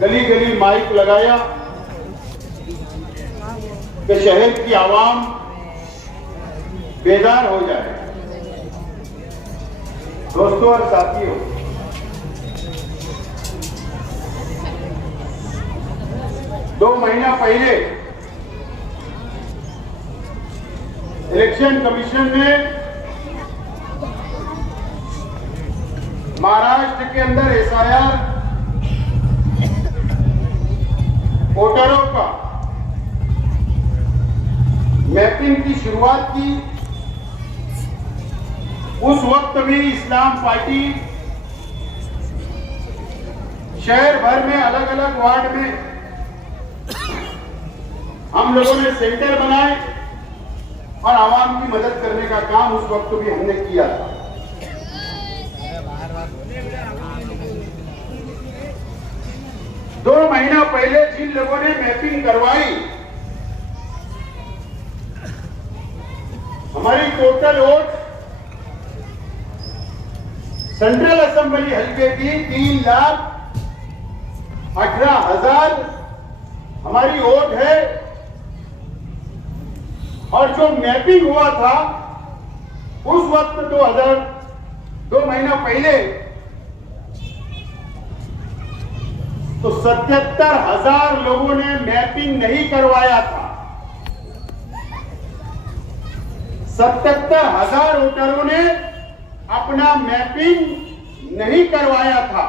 गली गली माइक लगाया कि शहर की आवाम बेदार हो जाए। दोस्तों और साथियों, दो महीना पहले इलेक्शन कमीशन ने महाराष्ट्र के अंदर एसआईआर वोटरों का मैपिंग की शुरुआत की। उस वक्त भी इस्लाम पार्टी शहर भर में अलग अलग वार्ड में हम लोगों ने सेंटर बनाए और आवाम की मदद करने का काम उस वक्त भी हमने किया था। दो महीना पहले जिन लोगों ने मैपिंग करवाई, हमारी टोटल वोट सेंट्रल असेंबली हल्के की 3,18,000 हमारी वोट है। और जो मैपिंग हुआ था उस वक्त 2 महीना पहले तो 77,000 लोगों ने मैपिंग नहीं करवाया था। 77,000 वोटरों ने अपना मैपिंग नहीं करवाया था।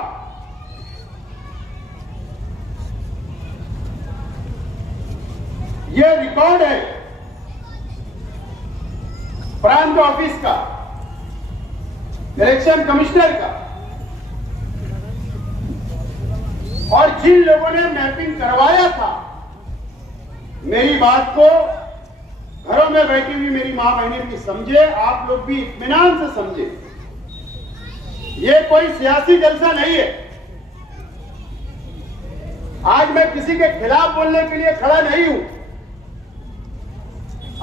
यह रिकॉर्ड है प्रांत ऑफिस का, इलेक्शन कमिश्नर का। और जिन लोगों ने मैपिंग करवाया था, मेरी बात को घरों में बैठी हुई मेरी मां बहनें भी समझे, आप लोग भी इत्मीनान से समझे। ये कोई सियासी जलसा नहीं है। आज मैं किसी के खिलाफ बोलने के लिए खड़ा नहीं हूं।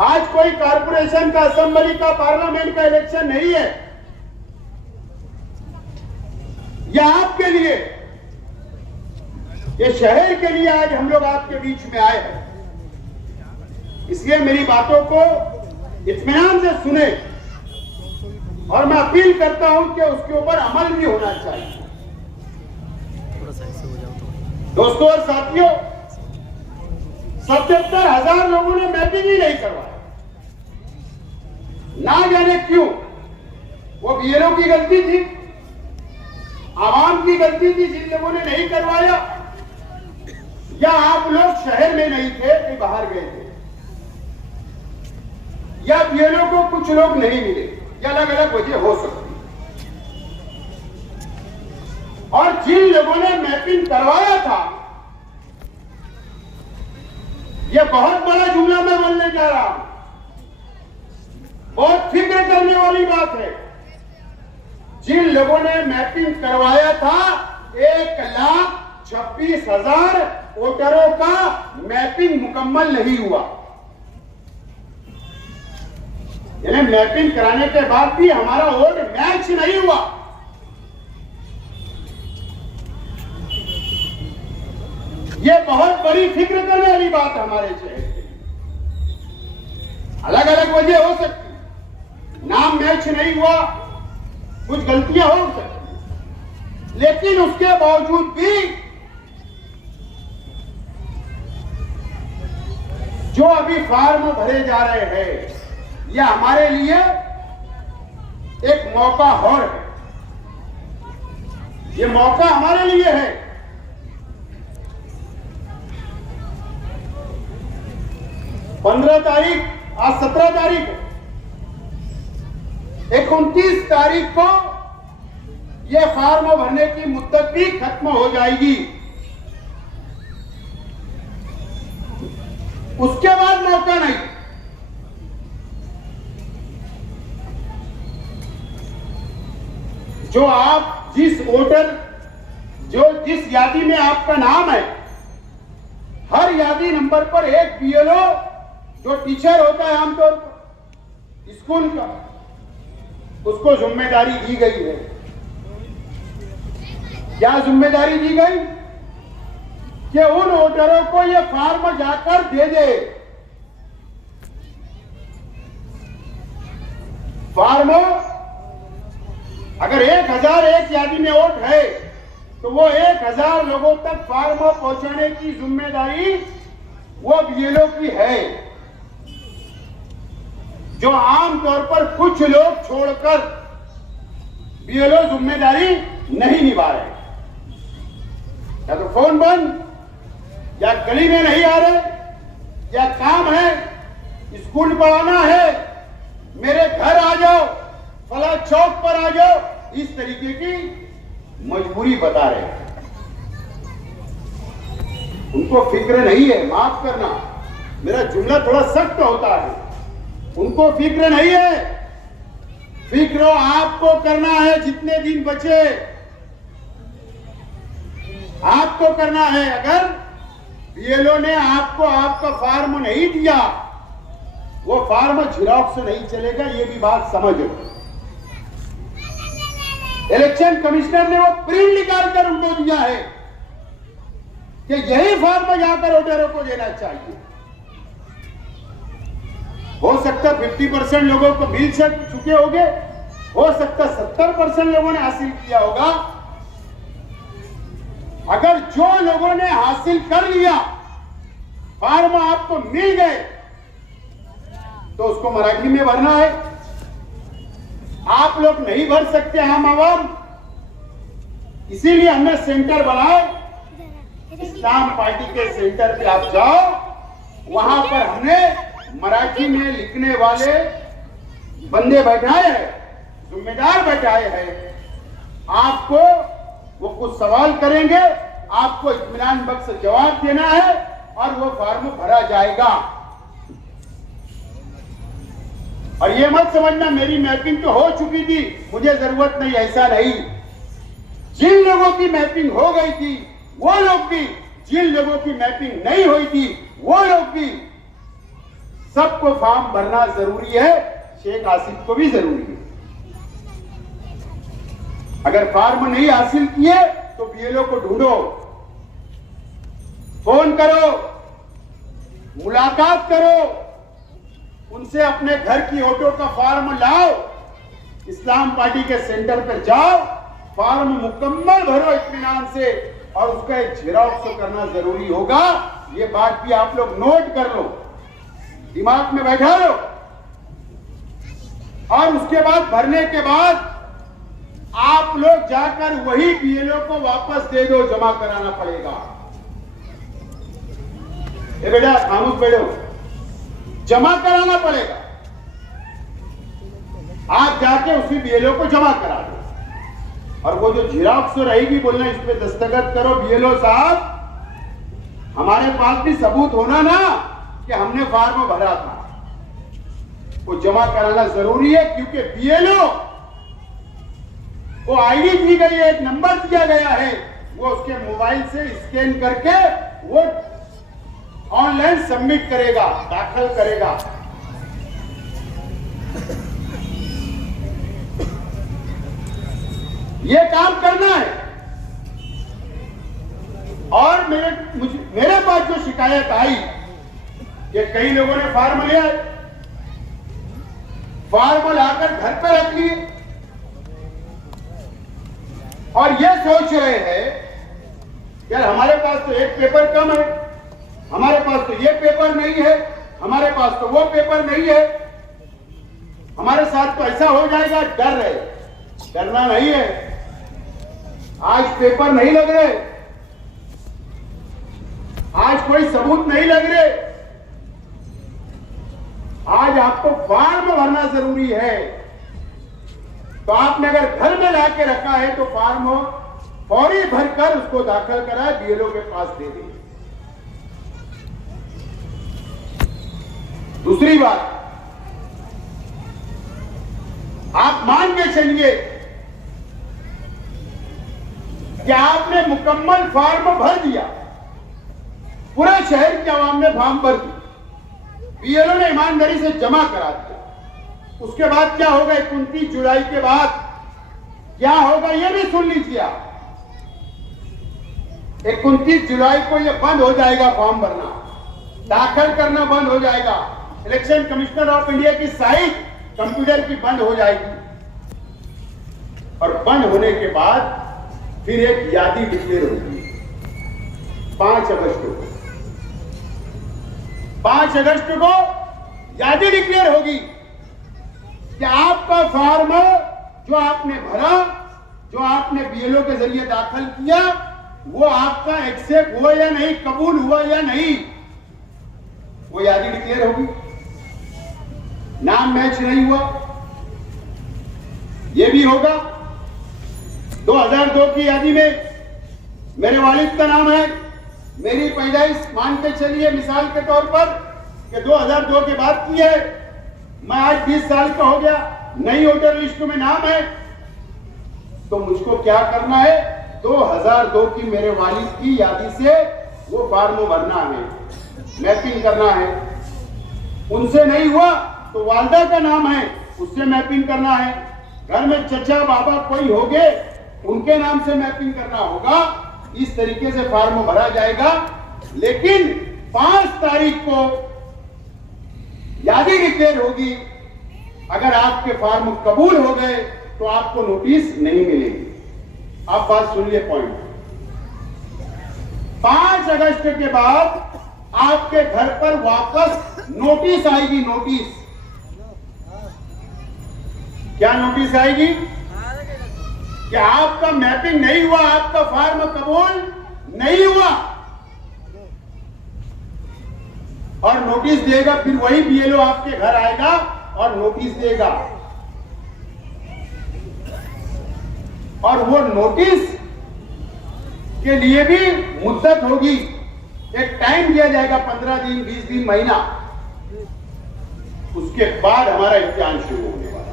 आज कोई कारपोरेशन का, असेंबली का, पार्लियामेंट का इलेक्शन नहीं है। यह आपके लिए, ये शहर के लिए आज हम लोग आपके बीच में आए हैं। इसलिए मेरी बातों को इत्मीनान से सुने और मैं अपील करता हूं कि उसके ऊपर अमल भी होना चाहिए। दोस्तों और साथियों, 77,000 लोगों ने मैपिंग ही नहीं करवाया। ना जाने क्यों, वो बीएलओ की गलती थी, आवाम की गलती थी जिन लोगों ने नहीं करवाया, या आप लोग शहर में नहीं थे, कहीं बाहर गए थे, या बीएलओ को कुछ लोग नहीं मिले, या अलग अलग वजह हो सकती। और जिन लोगों ने मैपिंग करवाया था, यह बहुत बड़ा जुमला मैं बोलने जा रहा हूं, बहुत फिक्र करने वाली बात है। जिन लोगों ने मैपिंग करवाया था, 1,26,000 वोटरों का मैपिंग मुकम्मल नहीं हुआ। यानी मैपिंग कराने के बाद भी हमारा वोट मैच नहीं हुआ। यह बहुत बड़ी फिक्र करने वाली बात हमारे शहर के। अलग अलग वजह हो सकती, नाम मैच नहीं हुआ, कुछ गलतियां हो सकती, लेकिन उसके बावजूद भी जो अभी फॉर्म भरे जा रहे हैं, यह हमारे लिए एक मौका और है। यह मौका हमारे लिए है। पंद्रह तारीख, आज 17 तारीख, 29 तारीख को यह फॉर्म भरने की मुद्दत भी खत्म हो जाएगी। उसके बाद मौका नहीं। जो आप जिस वोटर, जो जिस यादी में आपका नाम है, हर यादी नंबर पर एक बीएलओ जो टीचर होता है आमतौर पर स्कूल का, उसको जिम्मेदारी दी गई है। क्या जिम्मेदारी दी गई? कि उन वोटरों को ये फॉर्म जाकर दे दे। फॉर्म अगर 1001 यादी में वोट है तो वो 1000 लोगों तक फॉर्म पहुंचाने की जिम्मेदारी वो बीएलओ की है, जो आमतौर पर कुछ लोग छोड़कर बीएलओ जिम्मेदारी नहीं निभा रहे। या तो फोन बंद, या गली में नहीं आ रहे, या काम है, स्कूल पढ़ाना है, मेरे घर आ जाओ, फला चौक पर आ जाओ, इस तरीके की मजबूरी बता रहे हैं। उनको फिक्र नहीं है, माफ करना मेरा जुमला थोड़ा सख्त होता है, उनको फिक्र नहीं है। फिक्र आपको करना है, जितने दिन बचे आपको करना है। अगर बीएलओ ने आपको आपका फॉर्म नहीं दिया, वो फॉर्म झिरॉक्स नहीं चलेगा, ये भी बात समझ लो। इलेक्शन कमिश्नर ने वो प्रिंट निकाल कर उनको दिया है कि यही फॉर्म जाकर वोटरों को देना चाहिए। हो सकता 50% लोगों को मिल चुके होंगे, हो सकता 70% लोगों ने हासिल किया होगा। अगर जो लोगों ने हासिल कर लिया, फॉर्म आपको मिल गए, तो उसको मराठी में भरना है। आप लोग नहीं भर सकते, हम आवाम, इसीलिए हमने सेंटर बनाए। इस्लाम पार्टी के सेंटर पे आप जाओ, वहां पर हमने मराठी में लिखने वाले बंदे बैठाए हैं, जिम्मेदार बैठाए हैं। आपको वो कुछ सवाल करेंगे, आपको इत्मीनान बख्श जवाब देना है और वो फॉर्म भरा जाएगा। और ये मत समझना मेरी मैपिंग तो हो चुकी थी, मुझे जरूरत नहीं, ऐसा नहीं। जिन लोगों की मैपिंग हो गई थी वो लोग भी, जिन लोगों की मैपिंग नहीं हुई थी वो लोग भी, सबको फॉर्म भरना जरूरी है। शेख आसिफ को भी जरूरी है। अगर फॉर्म नहीं हासिल किए तो बीएलओ को ढूंढो, फोन करो, मुलाकात करो, उनसे अपने घर की ऑटो का फॉर्म लाओ, इस्लाम पार्टी के सेंटर पर जाओ, फॉर्म मुकम्मल भरो इत्मीनान से, और उसका एक झेरॉक्स करना जरूरी होगा। ये बात भी आप लोग नोट कर लो, दिमाग में बैठा लो। और उसके बाद भरने के बाद आप लोग जाकर वही बीएलओ को वापस दे दो, जमा कराना पड़ेगा। ए बेटा खामोश बैठो, जमा कराना पड़ेगा। आप जाके उसी बीएलओ को जमा करा दो, और वो जो झिरॉक्स रहेगी बोलना इस पे दस्तखत करो, बीएलओ साहब हमारे पास भी सबूत होना ना कि हमने फॉर्म भरा था। वो जमा कराना जरूरी है, क्योंकि बीएलओ वो आईडी दी गई है, एक नंबर दिया गया है, वो उसके मोबाइल से स्कैन करके वो ऑनलाइन सबमिट करेगा, दाखिल करेगा। ये काम करना है। और मेरे पास जो शिकायत आई कि कई लोगों ने फॉर्म लिया, फॉर्म लाकर घर पे रख लिए और ये सोच रहे हैं यार हमारे पास तो एक पेपर कम है, हमारे पास तो ये पेपर नहीं है, हमारे पास तो वो पेपर नहीं है, हमारे साथ तो ऐसा हो जाएगा। डर है, डरना नहीं है। आज पेपर नहीं लग रहे, आज कोई सबूत नहीं लग रहे, आज आपको फॉर्म भरना जरूरी है। तो आपने अगर घर में लाके रखा है तो फॉर्म फौरी भरकर उसको दाखिल करा बीएलओ के पास दे दें। दूसरी बात, आप मान के चलिए कि आपने मुकम्मल फॉर्म भर दिया, पूरे शहर की आवाम ने फॉर्म भर दी, बीएलओ ने ईमानदारी से जमा करा दिया। उसके बाद क्या होगा, 29 जुलाई के बाद क्या होगा ये भी सुन लीजिए। 29 जुलाई को ये बंद हो जाएगा, फॉर्म भरना, दाखिल करना बंद हो जाएगा। इलेक्शन कमिश्नर ऑफ इंडिया की साइट कंप्यूटर की बंद हो जाएगी और बंद होने के बाद फिर एक यादी डिक्लेयर होगी 5 अगस्त को। 5 अगस्त को यादी डिक्लेयर होगी कि आपका फॉर्म जो आपने भरा, जो आपने बीएलओ के जरिए दाखिल किया, वो आपका एक्सेप्ट हुआ या नहीं, कबूल हुआ या नहीं, वो यादी डिक्लेयर होगी। नाम मैच नहीं हुआ, ये भी होगा। 2002 की यादी में मेरे वालिद का नाम है, मेरी पैदाइश मान के चलिए मिसाल के तौर पर कि 2002 के बाद की है, मैं आज 20 साल का हो गया, नई वोटर लिस्ट में नाम है, तो मुझको क्या करना है, 2002 की मेरे वालिद की यादी से वो फॉर्म भरना है, मैपिंग करना है। उनसे नहीं हुआ तो वालदा का नाम है, उससे मैपिंग करना है। घर में चचा बाबा कोई होंगे, उनके नाम से मैपिंग करना होगा। इस तरीके से फॉर्म भरा जाएगा। लेकिन 5 तारीख को यादी डिक्लेयर होगी। अगर आपके फॉर्म कबूल हो गए तो आपको नोटिस नहीं मिलेगी। आप बात सुनिए पॉइंट। 5 अगस्त के बाद आपके घर पर वापस नोटिस आएगी। नोटिस, क्या नोटिस आएगी कि आपका मैपिंग नहीं हुआ, आपका फॉर्म कबूल नहीं हुआ, और नोटिस देगा। फिर वही बीएलओ आपके घर आएगा और नोटिस देगा, और वो नोटिस के लिए भी मुद्दत होगी, एक टाइम दिया जाएगा, 15 दिन, 20 दिन, महीना। उसके बाद हमारा इम्तिहान शुरू होने वाला है।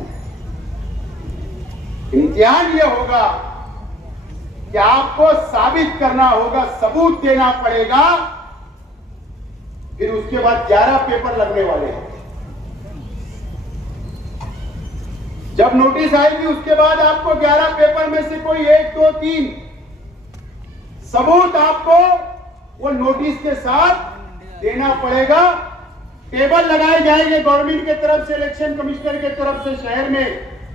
इम्तिहान ये होगा कि आपको साबित करना होगा, सबूत देना पड़ेगा। फिर उसके बाद 11 पेपर लगने वाले हैं। जब नोटिस आएगी उसके बाद आपको 11 पेपर में से कोई 1, 2, 3 सबूत आपको वो नोटिस के साथ देना पड़ेगा। टेबल लगाए जाएंगे गवर्नमेंट के तरफ से, इलेक्शन कमिश्नर के तरफ से। शहर में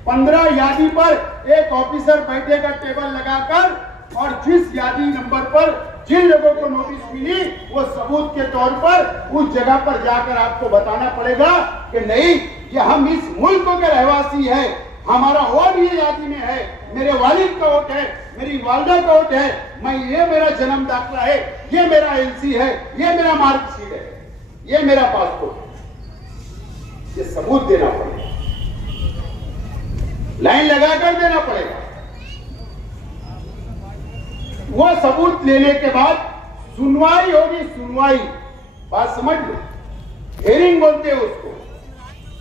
15 यादी पर एक ऑफिसर बैठेगा टेबल लगाकर, और जिस यादी नंबर पर जिन लोगों को नोटिस मिली, वो सबूत के तौर पर उस जगह पर जाकर आपको बताना पड़ेगा कि नहीं, ये हम इस मुल्क के रहवासी है, हमारा वोट ये यादी में है, मेरे वालिद का वोट है, मेरी वालदा का वोट है, मैं, ये मेरा जन्म दाखिला है, ये मेरा एलसी है, ये मेरा मार्कशीट है, ये मेरा पासपोर्ट है। ये सबूत देना पड़ेगा, लाइन लगाकर देना पड़ेगा। वो सबूत लेने के बाद सुनवाई होगी। सुनवाई, बात समझ लो, हियरिंग बोलते हैं उसको।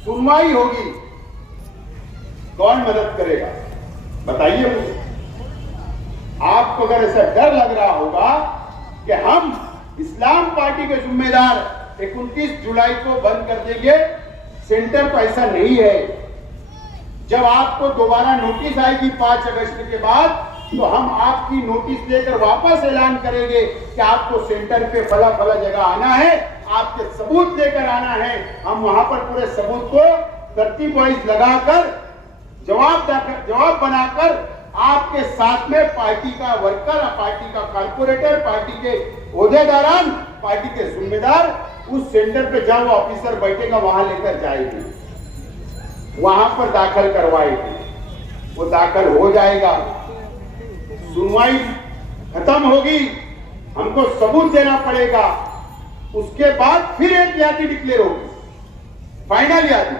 सुनवाई होगी। कौन मदद करेगा बताइए मुझे। आपको अगर ऐसा डर लग रहा होगा कि हम इस्लाम पार्टी के जिम्मेदार 29 जुलाई को बंद कर देंगे, सेंटर पर ऐसा नहीं है। जब आपको दोबारा नोटिस आएगी 5 अगस्त के बाद, तो हम आपकी नोटिस लेकर वापस ऐलान करेंगे कि आपको सेंटर पे फला फला जगह आना है, आपके सबूत लेकर आना है। हम वहां पर पूरे सबूत को तरतीब वाइज लगाकर जवाब बनाकर आपके साथ में पार्टी का वर्कर, पार्टी का कारपोरेटर, पार्टी के ओहदेदारान, पार्टी के जिम्मेदार उस सेंटर पे जहां वो ऑफिसर बैठेगा वहां लेकर जाएंगे, वहां पर दाखिल करवाएंगे। वो दाखिल हो जाएगा, सुनवाई खत्म होगी, हमको सबूत देना पड़ेगा। उसके बाद फिर एक यादी डिक्लेयर होगी, फाइनल यादी,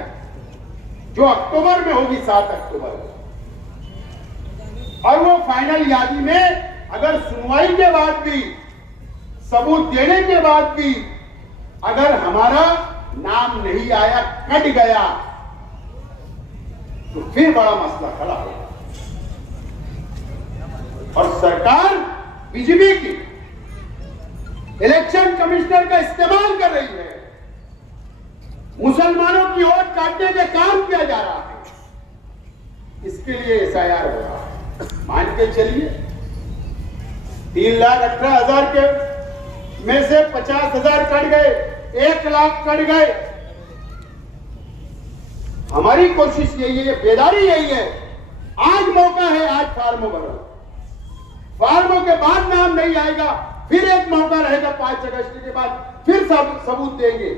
जो अक्टूबर में होगी, 7 अक्टूबर। और वो फाइनल यादी में अगर सुनवाई के बाद भी, सबूत देने के बाद भी अगर हमारा नाम नहीं आया, कट गया, तो फिर बड़ा मसला खड़ा होगा। और सरकार बीजेपी की इलेक्शन कमिश्नर का इस्तेमाल कर रही है, मुसलमानों की वोट काटने का काम किया जा रहा है। इसके लिए एसआईआर हो रहा है। मान के चलिए 3,18,000 के में से 50,000 कट गए, 1 लाख कट गए। हमारी कोशिश यही है, बेदारी यही है। आज मौका है, आज फार्मो भरो। फार्मो के बाद नाम नहीं आएगा, फिर एक मौका रहेगा 5 अगस्त के बाद, फिर सबूत देंगे।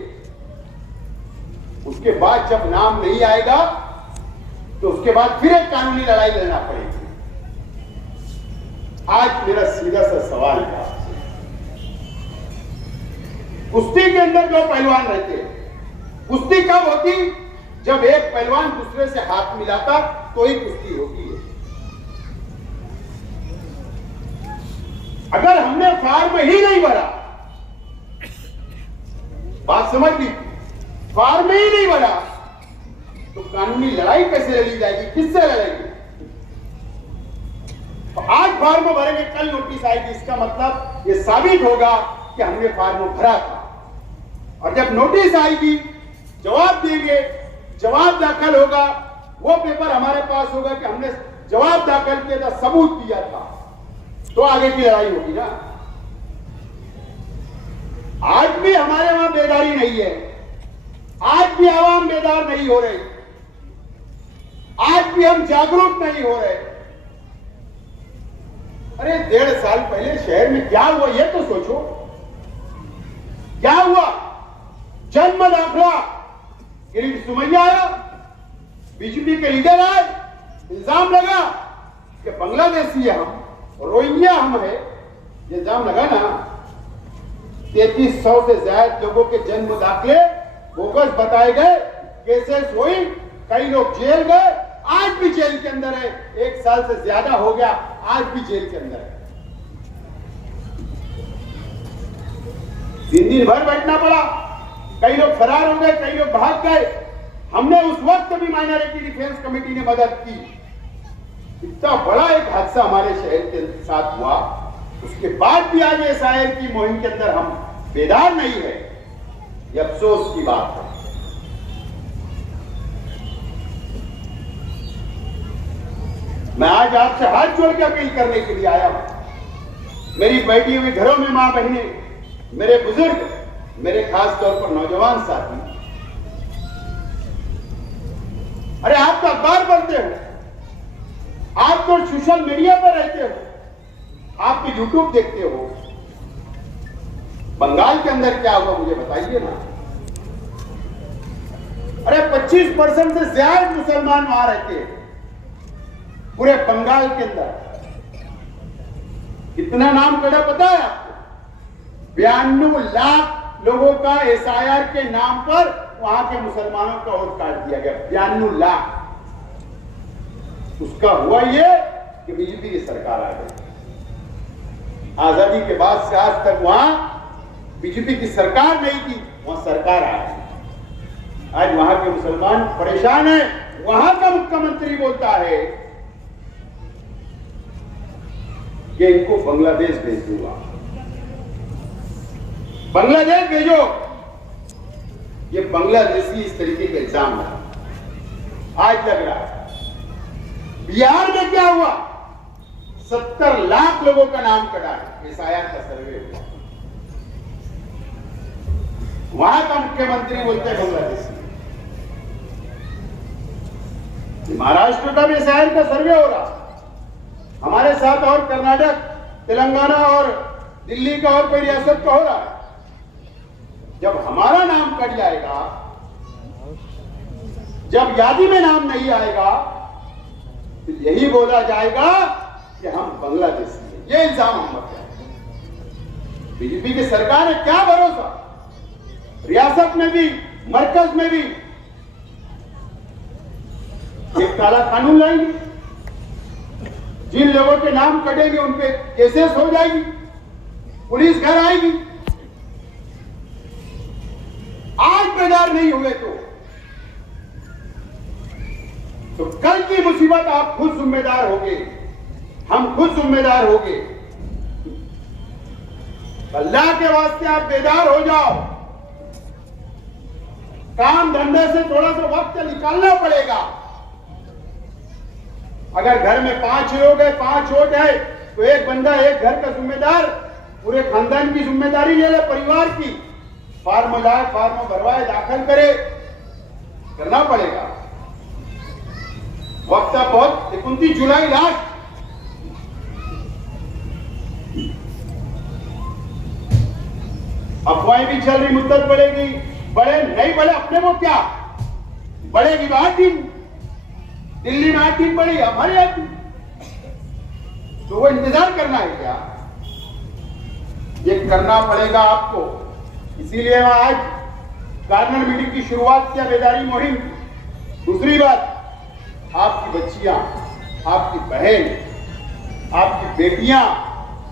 उसके बाद जब नाम नहीं आएगा तो उसके बाद फिर एक कानूनी लड़ाई लड़ना पड़ेगी। आज मेरा सीधा सा सवाल है, कुश्ती के अंदर जो पहलवान रहते हैं, कुश्ती कब होती? जब एक पहलवान दूसरे से हाथ मिलाता तो ही कुश्ती होती है। अगर हमने फार्म ही नहीं भरा, बात समझ ली, फार्म ही नहीं भरा तो कानूनी लड़ाई कैसे लड़ी जाएगी, किससे लड़ेगी? तो आज फार्म भरेंगे, कल नोटिस आएगी, इसका मतलब यह साबित होगा कि हमने फार्म भरा था। और जब नोटिस आएगी, जवाब देंगे, जवाब दाखिल होगा, वो पेपर हमारे पास होगा कि हमने जवाब दाखिल किया था, सबूत दिया था, तो आगे की लड़ाई होगी ना। आज भी हमारे वहां बेदारी नहीं है, आज भी आवाम बेदार नहीं हो रही, आज भी हम जागरूक नहीं हो रहे। अरे 1.5 साल पहले शहर में क्या हुआ ये तो सोचो। क्या हुआ? जन्म दाखला, किरीट सुमैया आया, बीजेपी के लीडर आए, इल्जाम लगा कि बांग्लादेशी है हम, रोहिंग्या हम है, ये इल्जाम लगा ना। 3300 से ज्यादा लोगों के जन्म दाखले बोगस बताए गए, केसेस हुई, कई लोग जेल गए, आज भी जेल के अंदर है। 1 साल से ज्यादा हो गया, आज भी जेल के अंदर है। 3 दिन भर बैठना पड़ा, कई लोग फरार हो गए, कई लोग भाग गए। हमने उस वक्त भी माइनॉरिटी डिफेंस कमेटी ने मदद की। इतना बड़ा एक हादसा हमारे शहर के साथ हुआ, उसके बाद भी आज एसआईआर की मुहिम के अंदर हम बेदार नहीं है, ये अफसोस की बात है। मैं आज आपसे हाथ जोड़ के अपील करने के लिए आया हूं। मेरी बैठी हुई घरों में मां बहनें, मेरे बुजुर्ग, मेरे खास तौर पर नौजवान साथी, अरे आप तो अखबार पढ़ते हो, आप तो सोशल मीडिया पर रहते हो, आप तो यूट्यूब देखते हो। बंगाल के अंदर क्या हुआ मुझे बताइए ना। अरे 25% से ज्यादा मुसलमान वहां रहते हैं पूरे बंगाल के अंदर। कितना नाम कटा पता है आपको? 92 लाख लोगों का एसआईआर के नाम पर वहां के मुसलमानों का वोट काट दिया गया। 92 लाख। उसका हुआ ये कि बीजेपी की सरकार आ गई। आजादी के बाद से आज तक वहां बीजेपी की सरकार नहीं थी, वहां सरकार आ गई। आज वहां के मुसलमान परेशान है। वहां का मुख्यमंत्री बोलता है कि इनको बांग्लादेश भेज दूंगा, बांग्लादेश भेजो। ये बांग्लादेशी इस तरीके का इल्जाम है आज लग रहा है। बिहार में क्या हुआ? 70 लाख लोगों का नाम कटा है, एसआईआर का सर्वे हुआ। वहां का मुख्यमंत्री बोलते हैं बांग्लादेशी। महाराष्ट्र का भी एसआईआर का सर्वे हो रहा, हमारे साथ और कर्नाटक, तेलंगाना और दिल्ली का और कोई रियासत का हो रहा है। जब हमारा नाम कट जाएगा, जब यादी में नाम नहीं आएगा, तो यही बोला जाएगा कि हम बांग्लादेशी हैं। ये इल्जाम हम मत करें। बीजेपी की सरकार है, क्या भरोसा? रियासत में भी, मरकज में भी एक काला कानून लाएंगे। जिन लोगों के नाम कटेंगे उन पे केसेस हो जाएगी, पुलिस घर आएगी। आज बेदार नहीं हुए तो कल की मुसीबत आप खुद जिम्मेदार होंगे, हम खुद जिम्मेदार होंगे। अल्लाह के वास्ते आप बेदार हो जाओ। काम धंधे से थोड़ा सा वक्त निकालना पड़ेगा। अगर घर में 5 लोग हैं, 5 वोट है, तो एक बंदा एक घर का जिम्मेदार पूरे खानदान की जिम्मेदारी ले ले, परिवार की। फार्म लाए, फार्म भरवाए, दाखिल करे, करना पड़ेगा। वक्त बहुत 29 जुलाई लास्ट। अफवाहें भी चल रही, मुद्दत बढ़ेगी, बढ़े नहीं बढ़े अपने को क्या, बढ़ेगी 8 दिन, दिल्ली में 8 दिन बढ़ी, हमारे 8 दिन, तो वो इंतजार करना है क्या? ये करना पड़ेगा आपको। इसीलिए मैं आज कार्नर मीटिंग की शुरुआत किया, बेदारी मुहिम। दूसरी बात, आपकी बच्चियां, आपकी बहन, आपकी बेटियां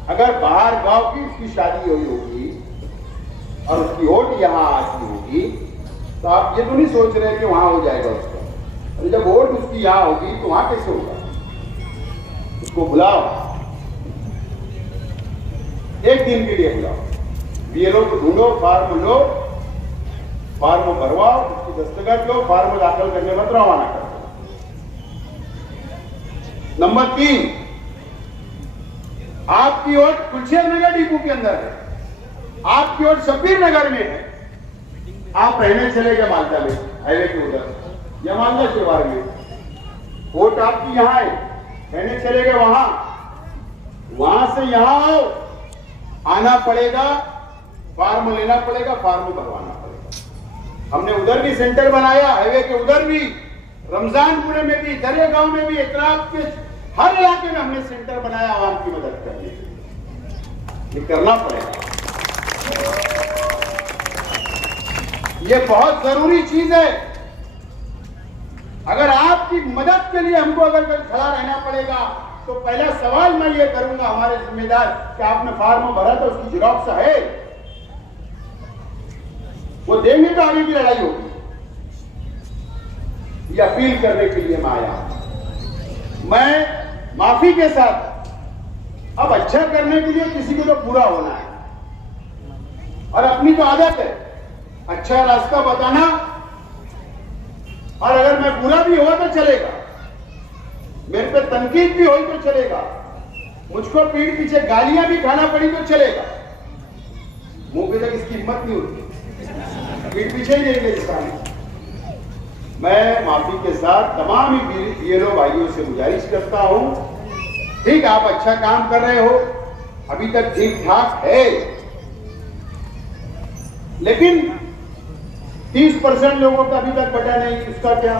अगर बाहर गांव की उसकी शादी हुई होगी और उसकी वोट यहां आती होगी, तो आप ये तो नहीं सोच रहे कि वहां हो जाएगा उसका। अरे जब वोट उसकी यहां होगी तो वहां कैसे होगा? उसको बुलाओ, एक दिन के लिए बुलाओ, बीएलओ को ढूंढो, फार्म लो, फार्म भरवाओ, उसकी दस्तखत लो, फार्म दाखिल करने मत रवाना करो। नंबर 3, आपकी वोट कुलशेर नगर डिपो के अंदर है, आपकी वोट शब्बीर नगर में है। आप रहने चले गए मालदा में, हाईवे के उधर या मालदा शिवार में, वोट आपकी यहां है, रहने चले गए वहां से यहां आओ, आना पड़ेगा, फार्म लेना पड़ेगा, फार्म भरवाना पड़ेगा। हमने उधर भी सेंटर बनाया, हाईवे के उधर भी, रमजानपुरे में भी, दरियागांव में भी, इतराब के हर इलाके में हमने सेंटर बनाया आवाम की मदद करने के लिए। ये करना पड़ेगा, ये बहुत जरूरी चीज है। अगर आपकी मदद के लिए हमको अगर खड़ा रहना पड़ेगा, तो पहला सवाल मैं ये करूंगा हमारे जिम्मेदार कि आपने फार्म भरा तो उसकी जेरॉक्स है, वो देंगे तो आगे की लड़ाई होगी। ये अपील करने के लिए मैं आया। मैं माफी के साथ, अब अच्छा करने के लिए किसी को तो पूरा होना है, और अपनी तो आदत है अच्छा रास्ता बताना, और अगर मैं बुरा भी हुआ तो चलेगा, मेरे पे तनकीद भी हुई तो चलेगा, मुझको पीठ पीछे गालियां भी खाना पड़ी तो चलेगा। मुंह पे तक इसकी हिम्मत नहीं होती, पीठ पीछे ही देंगे इसका। मैं माफी के साथ तमाम ही बीएलओ भाइयों से गुजारिश करता हूं, ठीक आप अच्छा काम कर रहे हो, अभी तक ठीक ठाक है, लेकिन 30% लोगों का अभी तक बटा नहीं, उसका क्या?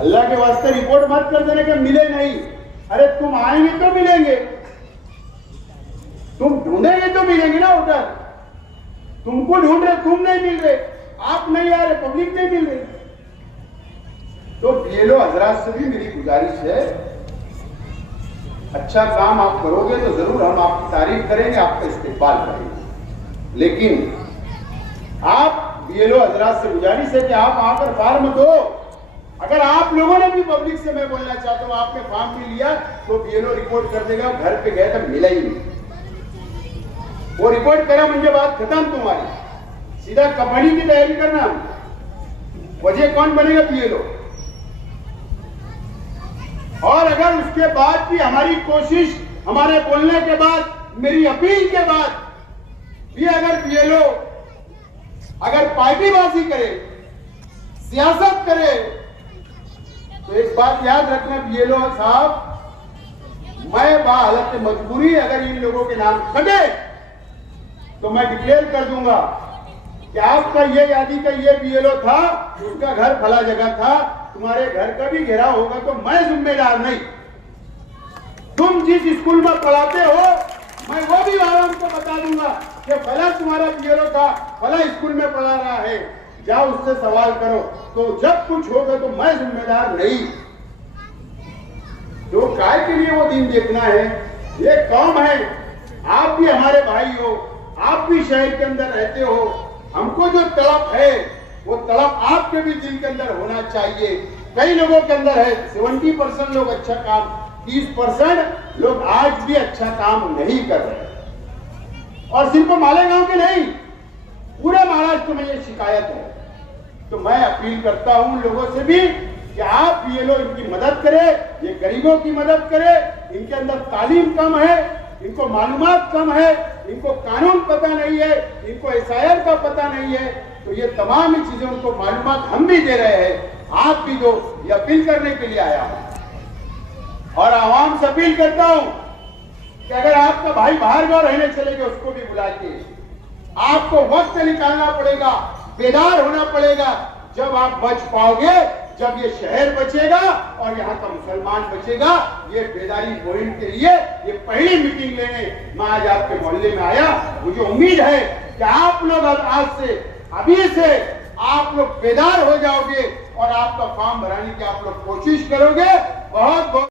अल्लाह के वास्ते रिपोर्ट मत कर देने के मिले नहीं। अरे तुम आएंगे तो मिलेंगे, तुम ढूंढेंगे तो मिलेंगे ना उधर। तुमको ढूंढ रहे, तुम नहीं मिल रहे, आप नहीं आ रहे, पब्लिक नहीं मिल रही। तो बीएलओ हजरात से भी मेरी गुजारिश है, अच्छा काम आप करोगे तो जरूर हम आपकी तारीफ करेंगे, आपका इस्तेकबाल करेंगे, लेकिन आप बीएलओ हजरात से गुजारिश है कि आप आकर फार्म दो। अगर आप लोगों ने भी पब्लिक से मैं बोलना चाहता हूं, आपने फार्म भी लिया तो बीएलओ रिपोर्ट कर देगा, घर पे गए तो मिला ही नहीं, वो रिपोर्ट करा मुझे बात खत्म तुम्हारी, सीधा कबड्डी की तैयारी करना। वजह कौन बनेगा? बीएलओ। और अगर उसके बाद भी हमारी कोशिश, हमारे बोलने के बाद, मेरी अपील के बाद भी अगर बीएलओ अगर पार्टीबाजी करे, सियासत करे, तो एक बात याद रखना बीएलओ साहब, मैं बाहालत मजबूरी अगर इन लोगों के नाम कटे तो मैं डिक्लेयर कर दूंगा कि आपका ये यादी का ये बीएलओ था, उसका घर फला जगह था, तुम्हारे घर का भी घेराव होगा तो मैं जिम्मेदार नहीं। तुम जिस स्कूल में पढ़ाते हो मैं वो भी आवाम को बता दूंगा कि फला तुम्हारा बीएलओ था, फला स्कूल में पढ़ा रहा है, जाओ उससे सवाल करो। तो जब कुछ होगा तो मैं जिम्मेदार नहीं। जो काय के लिए वो दिन देखना है, ये कौम है, आप भी हमारे भाई हो, आप भी शहर के अंदर रहते हो, हमको जो तड़प है वो तड़प आपके भी दिल के अंदर होना चाहिए। कई लोगों के अंदर है, 70% लोग अच्छा काम, 30% लोग आज भी अच्छा काम नहीं कर रहे, और सिर्फ मालेगांव के नहीं, पूरे महाराष्ट्र में ये शिकायत है। तो मैं अपील करता हूं लोगों से भी कि आप ये लोग इनकी मदद करें, ये गरीबों की मदद करें। इनके अंदर तालीम कम है, इनको मालूमात कम है, इनको कानून पता नहीं है, इनको SIR का पता नहीं है। तो ये तमाम ही चीजों को मालूमात हम भी दे रहे हैं, आप भी दो, ये अपील करने के लिए आया हूं। और आवाम से अपील करता हूं कि अगर आपका भाई बाहर गांव रहने चले गए, उसको भी बुलाइए। आपको वक्त निकालना पड़ेगा, बेदार होना पड़ेगा। जब आप बच पाओगे, जब ये शहर बचेगा और यहाँ का मुसलमान बचेगा। ये बेदारी मुहिम के लिए ये पहली मीटिंग लेने मैं आज आपके मोहल्ले में आया। मुझे उम्मीद है कि आप लोग अब आज से, अभी से आप लोग बेदार हो जाओगे और आपका फॉर्म भराने की आप लोग कोशिश करोगे। बहुत बहुत